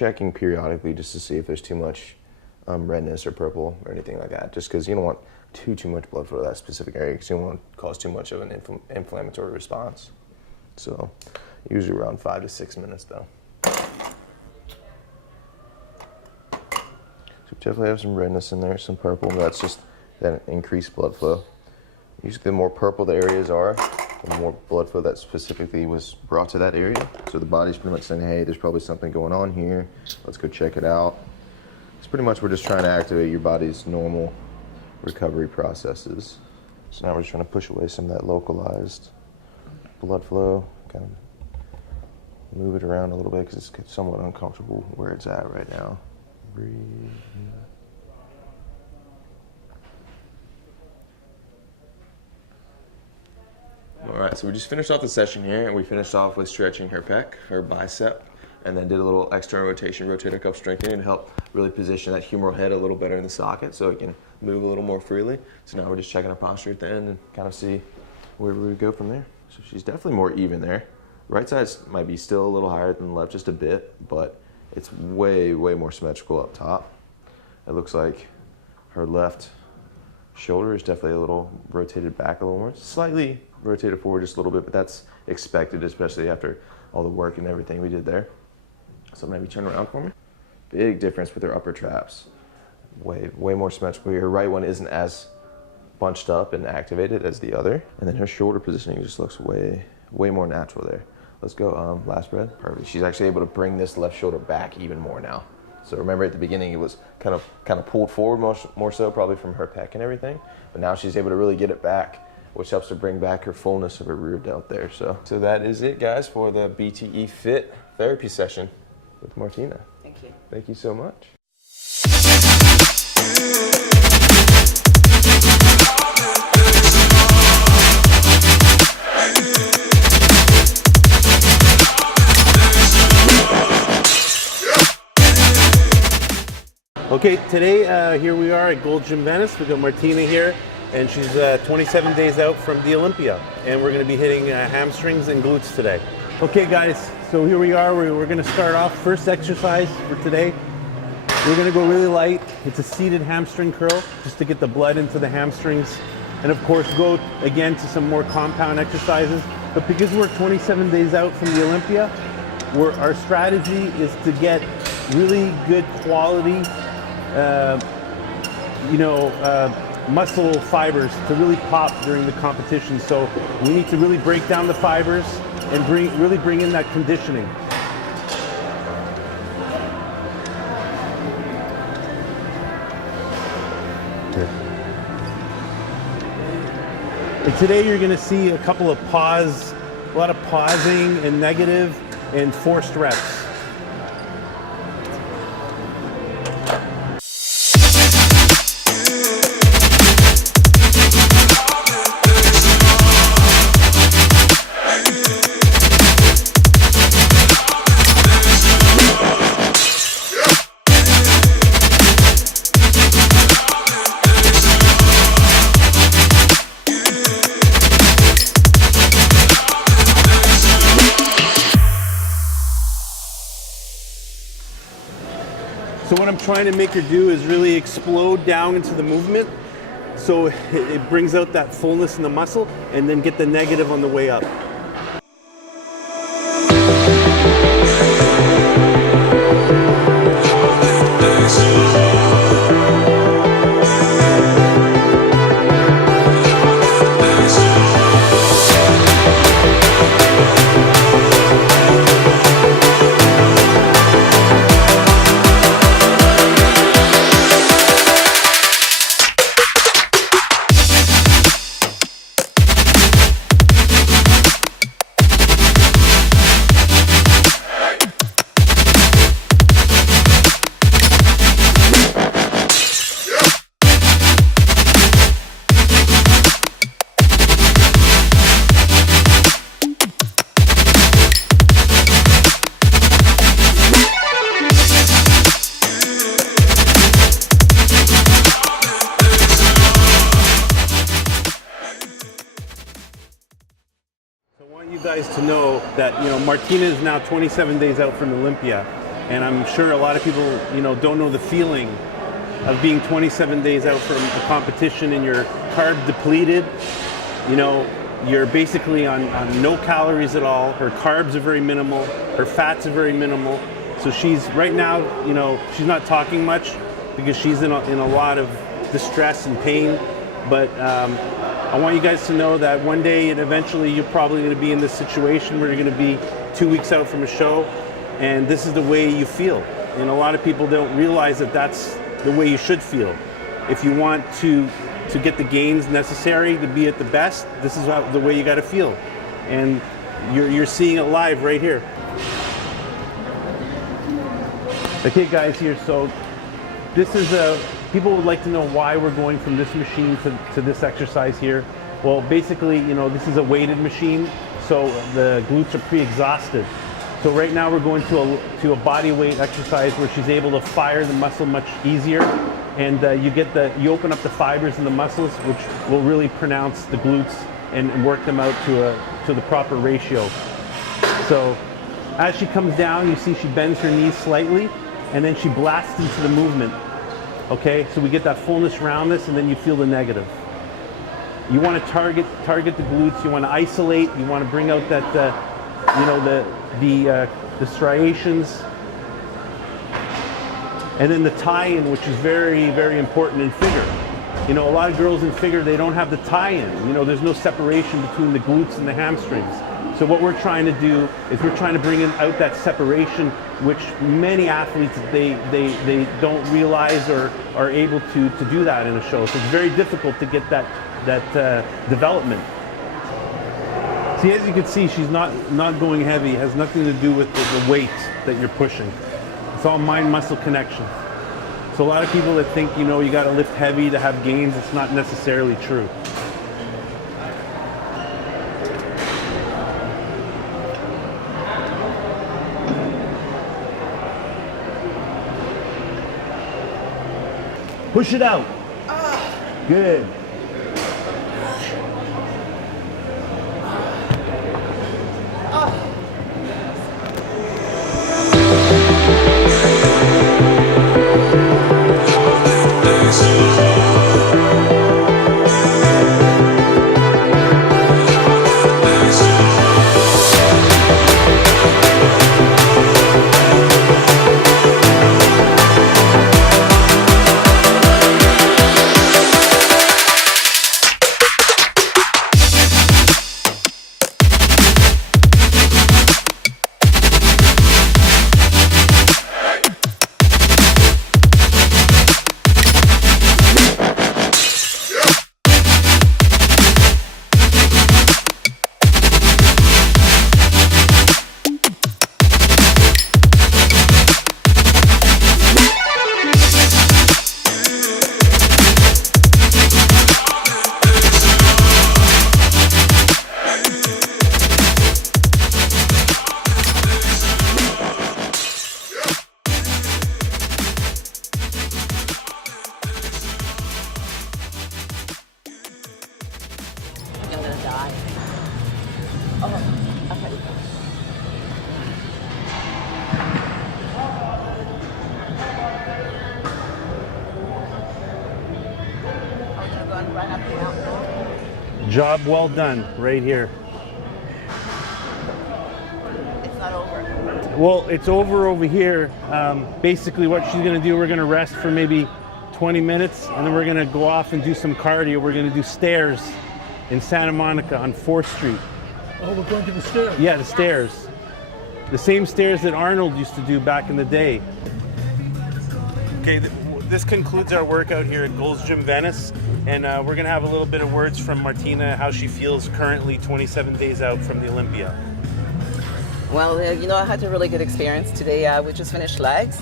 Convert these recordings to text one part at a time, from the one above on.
checking periodically just to see if there's too much redness or purple or anything like that, just because you don't want too much blood flow to that specific area because you don't want to cause too much of an inflammatory response. So usually around 5 to 6 minutes though. So definitely have some redness in there, some purple. That's just that increased blood flow. Usually the more purple the areas are, the more blood flow that specifically was brought to that area. So the body's pretty much saying, hey, there's probably something going on here. Let's go check it out. It's pretty much we're just trying to activate your body's normal recovery processes. So now we're just trying to push away some of that localized blood flow, kind of move it around a little bit because it's somewhat uncomfortable where it's at right now. Breathe. All right, so we just finished off the session here, and we finished off with stretching her pec, her bicep, and then did a little external rotation, rotator cuff strengthening to help really position that humeral head a little better in the socket so it can move a little more freely. So now we're just checking our posture at the end and kind of see where we would go from there. So she's definitely more even there. Right side might be still a little higher than the left, just a bit, but it's way more symmetrical up top. It looks like her left shoulder is definitely a little rotated back a little more. Slightly rotated forward just a little bit, but that's expected, especially after all the work and everything we did there. So maybe turn around for me. Big difference with her upper traps. Way more symmetrical. Her right one isn't as bunched up and activated as the other. And then her shoulder positioning just looks way more natural there. Let's go, last breath. Perfect. She's actually able to bring this left shoulder back even more now. So remember at the beginning it was kind of pulled forward more so probably from her pec and everything, but now she's able to really get it back, which helps to bring back her fullness of her rear delt there. So that is it, guys, for the BTE Fit therapy session with Martina. Thank you. Thank you so much. Okay, today here we are at Gold's Gym Venice. We've got Martina here, and she's 27 days out from the Olympia, and we're going to be hitting hamstrings and glutes today. Okay, guys, so here we are. We're going to start off. First exercise for today, we're going to go really light. It's a seated hamstring curl, just to get the blood into the hamstrings, and of course go again to some more compound exercises. But because we're 27 days out from the Olympia, our strategy is to get really good quality muscle fibers to really pop during the competition. So we need to really break down the fibers and really bring in that conditioning. And today you're going to see a couple of a lot of pausing and negative and forced reps. So what I'm trying to make her do is really explode down into the movement, so it brings out that fullness in the muscle, and then get the negative on the way up. To know that Martina is now 27 days out from Olympia, And I'm sure a lot of people, don't know the feeling of being 27 days out from a competition and you're carb depleted. You're basically on no calories at all. Her carbs are very minimal. Her fats are very minimal. So she's right now, she's not talking much because she's in a lot of distress and pain. But I want you guys to know that one day and eventually you're probably going to be in this situation where you're going to be 2 weeks out from a show, and this is the way you feel. And a lot of people don't realize that that's the way you should feel. If you want to get the gains necessary to be at the best, this is the way you got to feel. And you're seeing it live right here. Okay, guys, here. So this is people would like to know why we're going from this machine to this exercise here. Well, basically, this is a weighted machine, so the glutes are pre-exhausted. So right now we're going to a body weight exercise where she's able to fire the muscle much easier, and you open up the fibers in the muscles, which will really pronounce the glutes and work them out to the proper ratio. So as she comes down, you see she bends her knees slightly, and then she blasts into the movement. Okay, so we get that fullness, roundness, and then you feel the negative. You want to target the glutes. You want to isolate. You want to bring out that the striations, and then the tie-in, which is very, very important in figure. A lot of girls in figure, they don't have the tie-in. There's no separation between the glutes and the hamstrings. So what we're trying to do is we're trying to bring out that separation, which many athletes, they don't realize or are able to do that in a show. So it's very difficult to get that development. See, as you can see, she's not going heavy. It has nothing to do with the weight that you're pushing. It's all mind-muscle connection. So a lot of people that think, you got to lift heavy to have gains, it's not necessarily true. Push it out. Good. Job well done, right here. It's not over. Well, it's over here. Basically what she's gonna do, we're gonna rest for maybe 20 minutes, and then we're gonna go off and do some cardio. We're gonna do stairs in Santa Monica on 4th Street. Oh, we're going to the stairs? Yeah, the stairs. The same stairs that Arnold used to do back in the day. Okay, this concludes our workout here at Gold's Gym Venice, and we're gonna have a little bit of words from Martina, how she feels currently 27 days out from the Olympia. Well, I had a really good experience today. We just finished legs,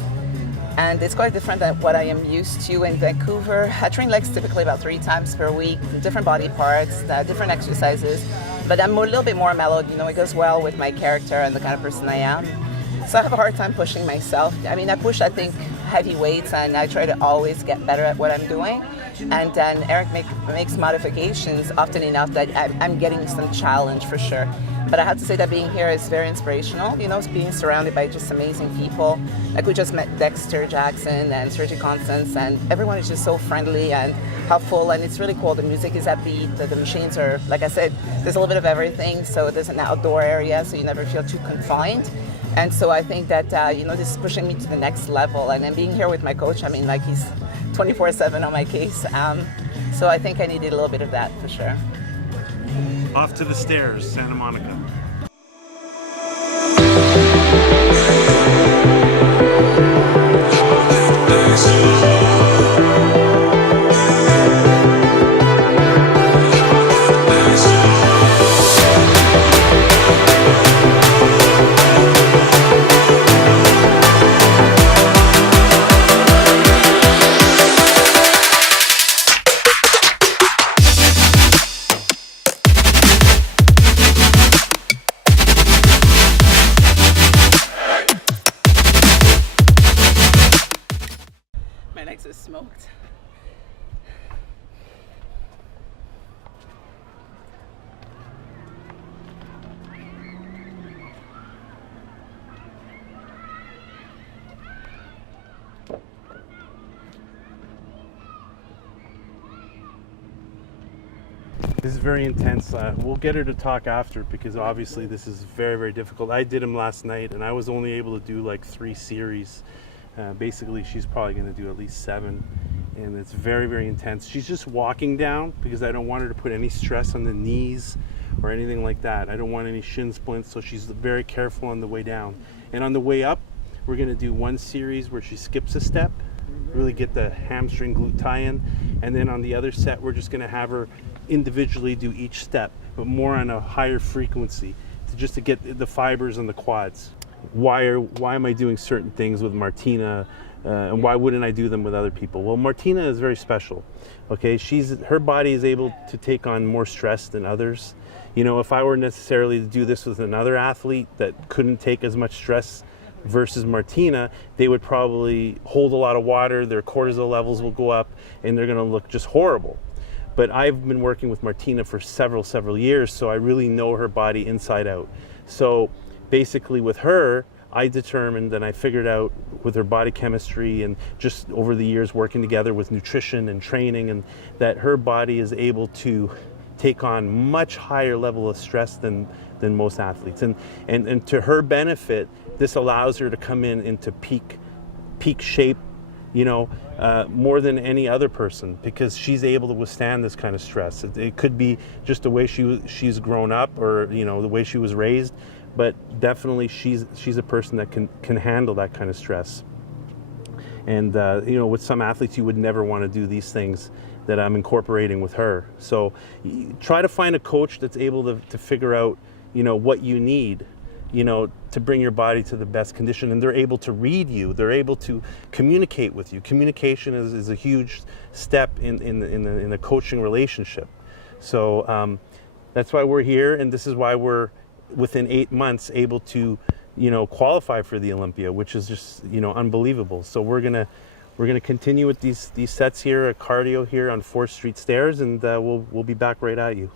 and it's quite different than what I am used to in Vancouver. I train legs typically about 3 times per week, different body parts, different exercises, but I'm a little bit more mellowed. It goes well with my character and the kind of person I am. So I have a hard time pushing myself. I mean, I push, I think, heavy weights, and I try to always get better at what I'm doing. And then Eric makes modifications often enough that I'm getting some challenge for sure. But I have to say that being here is very inspirational, you know, being surrounded by just amazing people. Like we just met Dexter Jackson and Sergi Constance, and everyone is just so friendly and helpful, and it's really cool. The music is upbeat, the machines are, like I said, there's a little bit of everything, so there's an outdoor area, so you never feel too confined. And so I think that, you know, this is pushing me to the next level. And then being here with my coach, I mean, like he's 24/7 on my case. So I think I needed a little bit of that for sure. Off to the stairs, Santa Monica. My legs are smoked. This is very intense. We'll get her to talk after because obviously this is very, very difficult. I did them last night and I was only able to do like 3 series. Basically, she's probably going to do at least 7, and it's very, very intense. She's just walking down because I don't want her to put any stress on the knees or anything like that. I don't want any shin splints, so she's very careful on the way down. And on the way up, we're going to do 1 series where she skips a step, really get the hamstring glute tie-in, and then on the other set, we're just going to have her individually do each step, but more on a higher frequency, just to get the fibers and the quads. Why am I doing certain things with Martina, and why wouldn't I do them with other people? Well, Martina is very special. Okay, her body is able to take on more stress than others. You know, if I were necessarily to do this with another athlete that couldn't take as much stress versus Martina, they would probably hold a lot of water, their cortisol levels will go up, and they're going to look just horrible. But I've been working with Martina for several years, so I really know her body inside out. So basically with her, I determined and I figured out with her body chemistry and just over the years working together with nutrition and training, and that her body is able to take on much higher level of stress than most athletes. And to her benefit, this allows her to come into peak shape, you know, more than any other person, because she's able to withstand this kind of stress. It could be just the way she's grown up, or you know, the way she was raised, but definitely she's a person that can handle that kind of stress. And you know, with some athletes, you would never want to do these things that I'm incorporating with her. So try to find a coach that's able to figure out, you know, what you need, you know, to bring your body to the best condition, and they're able to read you, they're able to communicate with you. Communication is a huge step in the coaching relationship. So that's why we're here, and this is why we're within 8 months able to, you know, qualify for the Olympia, which is just, you know, unbelievable. So we're gonna continue with these sets here at cardio here on 4th Street stairs, and we'll be back right at you.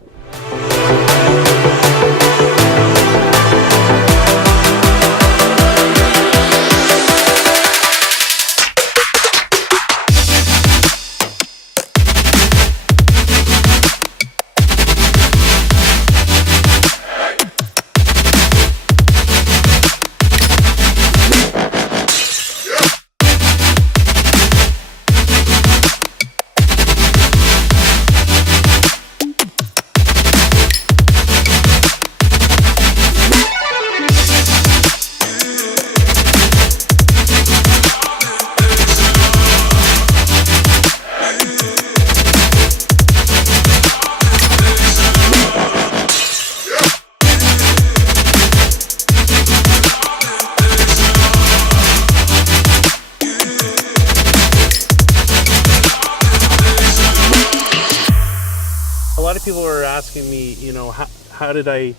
People are asking me, you know, how did I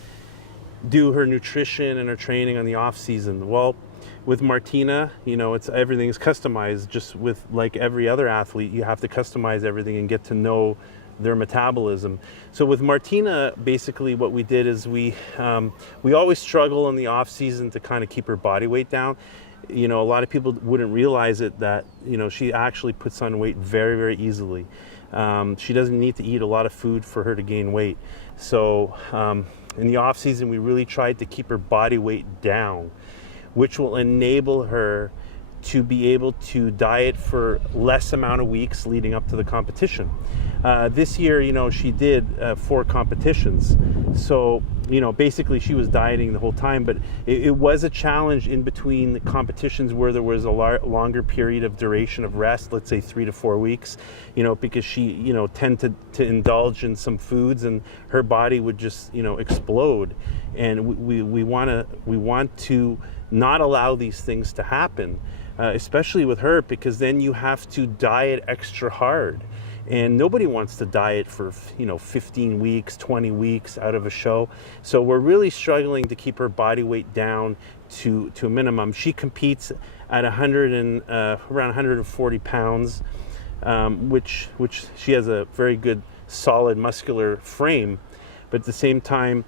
do her nutrition and her training on the off season? Well, with Martina, you know, everything is customized. Just with like every other athlete, you have to customize everything and get to know their metabolism. So with Martina, basically what we did is we always struggle in the off season to kind of keep her body weight down. You know, a lot of people wouldn't realize it, that, you know, she actually puts on weight very, very easily. She doesn't need to eat a lot of food for her to gain weight. So in the off season, we really tried to keep her body weight down, which will enable her to be able to diet for less amount of weeks leading up to the competition. This year, you know, she did 4 competitions. So, you know, basically she was dieting the whole time, but it was a challenge in between the competitions where there was a longer period of duration of rest, let's say 3 to 4 weeks, you know, because she, you know, tended to indulge in some foods and her body would just, you know, explode. And we want to not allow these things to happen. Especially with her, because then you have to diet extra hard, and nobody wants to diet for, you know, 15 weeks, 20 weeks out of a show. So we're really struggling to keep her body weight down to a minimum. She competes at around 140 pounds, which she has a very good solid muscular frame, but at the same time,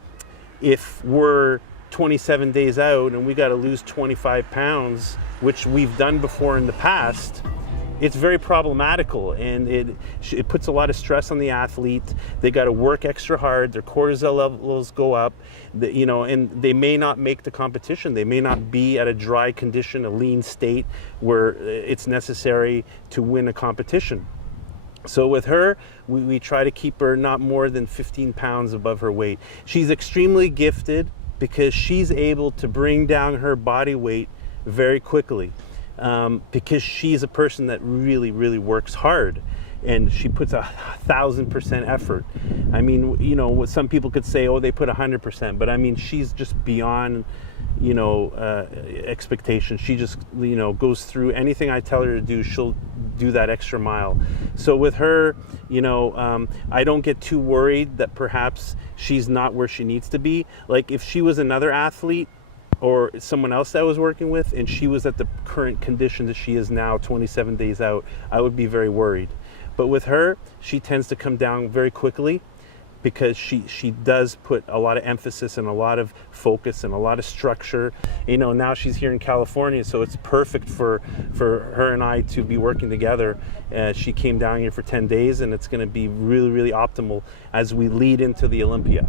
if we're 27 days out and we got to lose 25 pounds, which we've done before in the past, it's very problematical, and it puts a lot of stress on the athlete. They got to work extra hard, their cortisol levels go up, you know, and they may not make the competition. They may not be at a dry condition, a lean state where it's necessary to win a competition. So with her, we try to keep her not more than 15 pounds above her weight. She's extremely gifted because she's able to bring down her body weight very quickly, because she's a person that really, really works hard, and she puts 1,000% effort. I mean, you know, what some people could say, oh, they put 100%, but I mean, she's just beyond, you know, expectation. She just, you know, goes through anything I tell her to do, she'll do that extra mile. So with her, you know, I don't get too worried that perhaps she's not where she needs to be. Like if she was another athlete or someone else that I was working with and she was at the current condition that she is now 27 days out, I would be very worried. But with her, she tends to come down very quickly because she does put a lot of emphasis and a lot of focus and a lot of structure. You know, now she's here in California, so it's perfect for her and I to be working together. She came down here for 10 days, and it's gonna be really, really optimal as we lead into the Olympia.